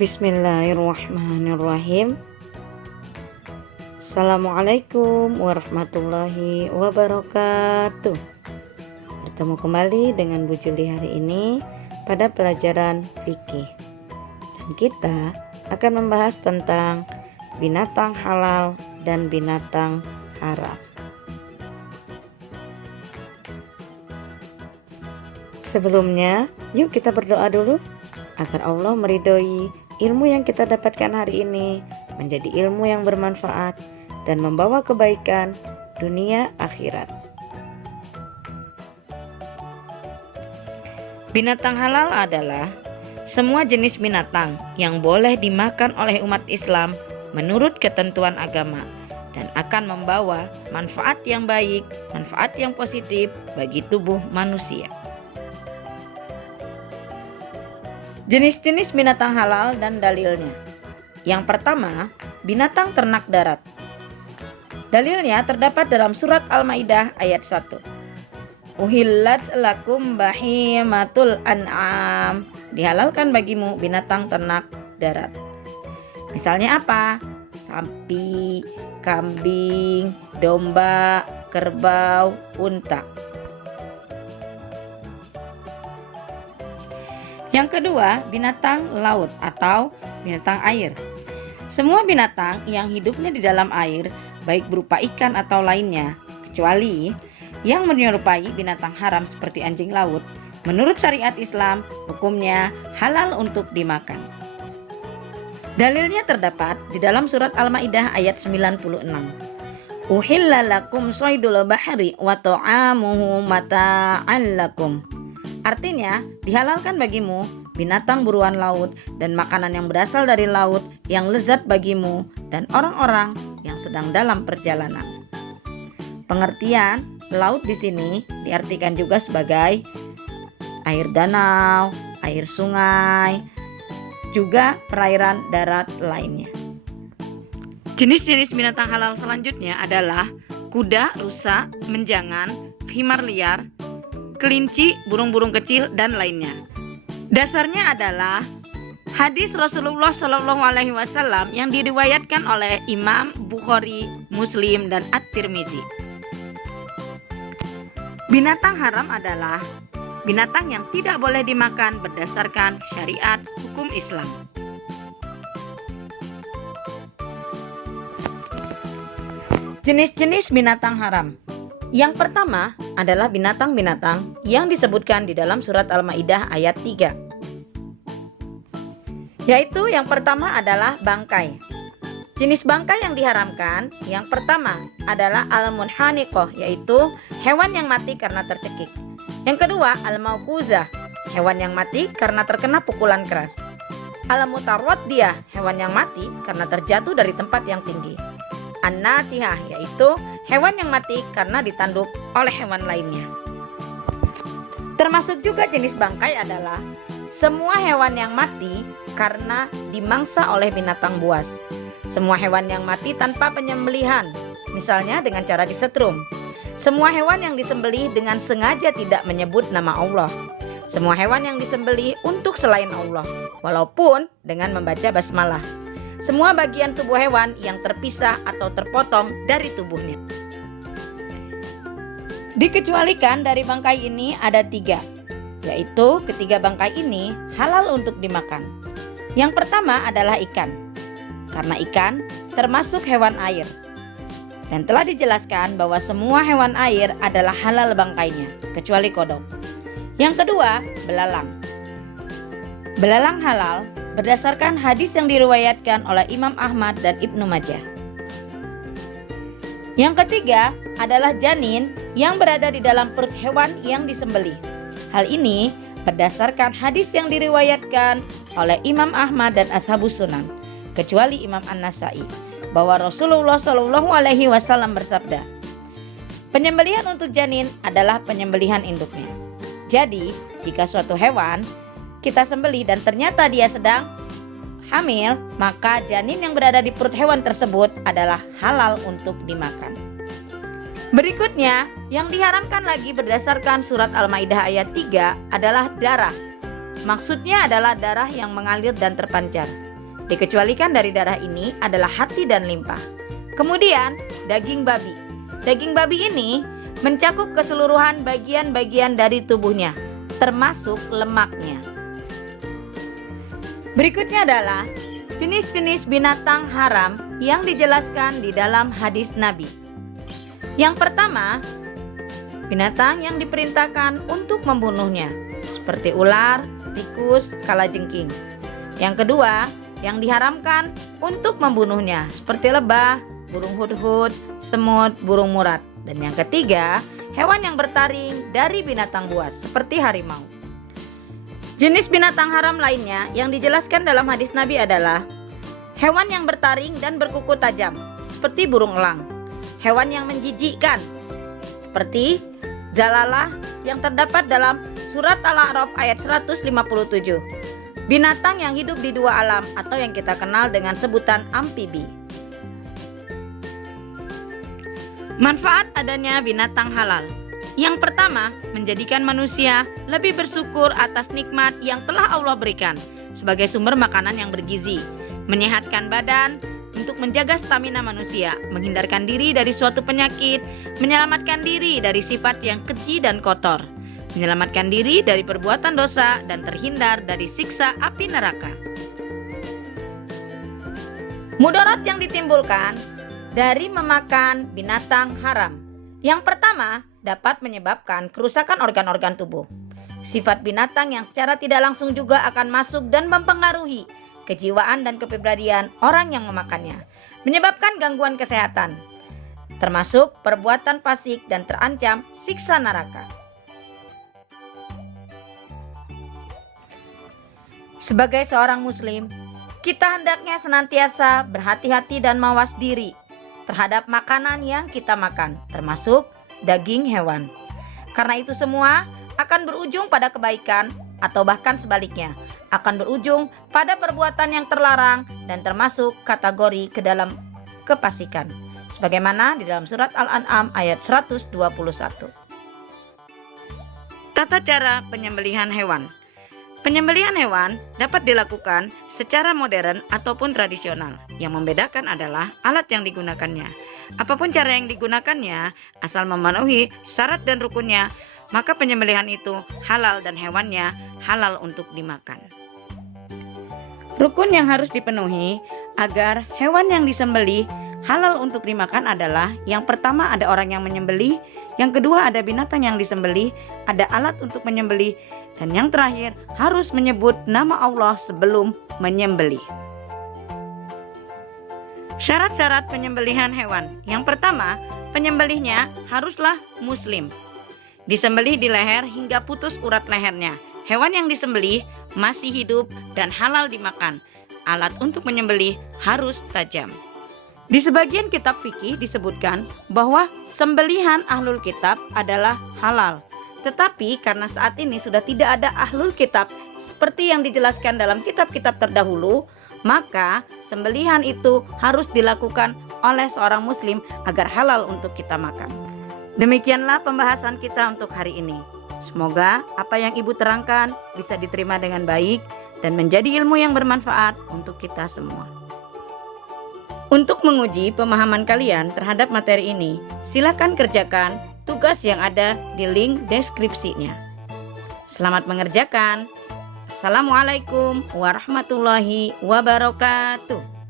Bismillahirrahmanirrahim. Assalamualaikum warahmatullahi wabarakatuh. Bertemu kembali dengan Bu Juli hari ini pada pelajaran fikih. Dan kita akan membahas tentang binatang halal dan binatang haram. Sebelumnya, yuk kita berdoa dulu agar Allah meridhoi ilmu yang kita dapatkan hari ini menjadi ilmu yang bermanfaat dan membawa kebaikan dunia akhirat. Binatang halal adalah semua jenis binatang yang boleh dimakan oleh umat Islam menurut ketentuan agama dan akan membawa manfaat yang baik, manfaat yang positif bagi tubuh manusia. Jenis-jenis binatang halal dan dalilnya. Yang pertama, binatang ternak darat. Dalilnya terdapat dalam surat Al-Maidah ayat 1. Uhillat lakum bahimatul an'am. Dihalalkan bagimu binatang ternak darat. Misalnya apa? Sapi, kambing, domba, kerbau, unta. Yang kedua, binatang laut atau binatang air. Semua binatang yang hidupnya di dalam air, baik berupa ikan atau lainnya, kecuali yang menyerupai binatang haram seperti anjing laut, menurut syariat Islam, hukumnya halal untuk dimakan. Dalilnya terdapat di dalam surat Al-Maidah ayat 96. Uhilla lakum shaydul bahri wa ta'amuhu mata'an lakum. Artinya, dihalalkan bagimu binatang buruan laut dan makanan yang berasal dari laut yang lezat bagimu dan orang-orang yang sedang dalam perjalanan. Pengertian laut di sini diartikan juga sebagai air danau, air sungai, juga perairan darat lainnya. Jenis-jenis binatang halal selanjutnya adalah kuda, rusa, menjangan, himar liar, kelinci, burung-burung kecil, dan lainnya. Dasarnya adalah hadis Rasulullah SAW yang diriwayatkan oleh Imam Bukhari, Muslim, dan At-Tirmizi. Binatang haram adalah binatang yang tidak boleh dimakan berdasarkan syariat hukum Islam. Jenis-jenis binatang haram. Yang pertama adalah binatang-binatang yang disebutkan di dalam surat Al-Maidah ayat 3. Yaitu yang pertama adalah bangkai. Jenis bangkai yang diharamkan, yang pertama adalah al-munhaniqah, yaitu hewan yang mati karena tercekik. Yang kedua, al-mauquzah, hewan yang mati karena terkena pukulan keras. Al-mutawaddiyah, hewan yang mati karena terjatuh dari tempat yang tinggi. An-natihah, yaitu hewan yang mati karena ditanduk oleh hewan lainnya. Termasuk juga jenis bangkai adalah semua hewan yang mati karena dimangsa oleh binatang buas. Semua hewan yang mati tanpa penyembelihan, misalnya dengan cara disetrum. Semua hewan yang disembelih dengan sengaja tidak menyebut nama Allah. Semua hewan yang disembelih untuk selain Allah, walaupun dengan membaca basmalah. Semua bagian tubuh hewan yang terpisah atau terpotong dari tubuhnya. Dikecualikan dari bangkai ini ada 3, yaitu ketiga bangkai ini halal untuk dimakan. Yang pertama adalah ikan, karena ikan termasuk hewan air. Dan telah dijelaskan bahwa semua hewan air adalah halal bangkainya, kecuali kodok. Yang kedua, belalang. Belalang halal berdasarkan hadis yang diriwayatkan oleh Imam Ahmad dan Ibnu Majah. Yang ketiga adalah janin yang berada di dalam perut hewan yang disembelih. Hal ini berdasarkan hadis yang diriwayatkan oleh Imam Ahmad dan Ashabus Sunan, kecuali Imam An-Nasai, bahwa Rasulullah SAW bersabda, penyembelihan untuk janin adalah penyembelihan induknya. Jadi, jika suatu hewan kita sembelih dan ternyata dia sedang hamil, maka janin yang berada di perut hewan tersebut adalah halal untuk dimakan. Berikutnya, yang diharamkan lagi berdasarkan surat Al-Maidah ayat 3 adalah darah. Maksudnya adalah darah yang mengalir dan terpancar. Dikecualikan dari darah ini adalah hati dan limpa. Kemudian daging babi. Daging babi ini mencakup keseluruhan bagian-bagian dari tubuhnya, termasuk lemaknya. Berikutnya adalah jenis-jenis binatang haram yang dijelaskan di dalam hadis Nabi. Yang pertama, binatang yang diperintahkan untuk membunuhnya, seperti ular, tikus, kalajengking. Yang kedua, yang diharamkan untuk membunuhnya, seperti lebah, burung hudhud, semut, burung murat. Dan yang ketiga, hewan yang bertaring dari binatang buas, seperti harimau. Jenis binatang haram lainnya yang dijelaskan dalam hadis Nabi adalah hewan yang bertaring dan berkuku tajam, seperti burung elang. Hewan yang menjijikkan, seperti zalalah yang terdapat dalam surat Al-A'raf ayat 157. Binatang yang hidup di dua alam atau yang kita kenal dengan sebutan amfibi. Manfaat adanya binatang halal. Yang pertama, menjadikan manusia lebih bersyukur atas nikmat yang telah Allah berikan sebagai sumber makanan yang bergizi, menyehatkan badan, untuk menjaga stamina manusia, menghindarkan diri dari suatu penyakit, menyelamatkan diri dari sifat yang keji dan kotor, menyelamatkan diri dari perbuatan dosa dan terhindar dari siksa api neraka. Mudarat yang ditimbulkan dari memakan binatang haram. Yang pertama, dapat menyebabkan kerusakan organ-organ tubuh. Sifat binatang yang secara tidak langsung juga akan masuk dan mempengaruhi kejiwaan dan kepribadian orang yang memakannya, menyebabkan gangguan kesehatan, termasuk perbuatan fasik dan terancam siksa neraka. Sebagai seorang muslim, kita hendaknya senantiasa berhati-hati dan mawas diri terhadap makanan yang kita makan, termasuk daging hewan. Karena itu semua akan berujung pada kebaikan atau bahkan sebaliknya, akan berujung pada perbuatan yang terlarang dan termasuk kategori ke dalam kefasikan. Sebagaimana di dalam surat Al-An'am ayat 121. Tata cara penyembelihan hewan. Penyembelihan hewan dapat dilakukan secara modern ataupun tradisional. Yang membedakan adalah alat yang digunakannya. Apapun cara yang digunakannya, asal memenuhi syarat dan rukunnya, maka penyembelihan itu halal dan hewannya halal untuk dimakan. Rukun yang harus dipenuhi agar hewan yang disembelih halal untuk dimakan adalah: yang pertama ada orang yang menyembelih, yang kedua ada binatang yang disembelih, ada alat untuk menyembelih, dan yang terakhir harus menyebut nama Allah sebelum menyembelih. Syarat-syarat penyembelihan hewan. Yang pertama, penyembelihnya haruslah muslim. Disembelih di leher hingga putus urat lehernya. Hewan yang disembelih masih hidup dan halal dimakan. Alat untuk menyembelih harus tajam. Di sebagian kitab fikih disebutkan bahwa sembelihan ahlul kitab adalah halal. Tetapi karena saat ini sudah tidak ada ahlul kitab seperti yang dijelaskan dalam kitab-kitab terdahulu, maka sembelihan itu harus dilakukan oleh seorang muslim agar halal untuk kita makan. Demikianlah pembahasan kita untuk hari ini. Semoga apa yang Ibu terangkan bisa diterima dengan baik dan menjadi ilmu yang bermanfaat untuk kita semua. Untuk menguji pemahaman kalian terhadap materi ini, silakan kerjakan tugas yang ada di link deskripsinya. Selamat mengerjakan. Assalamualaikum warahmatullahi wabarakatuh.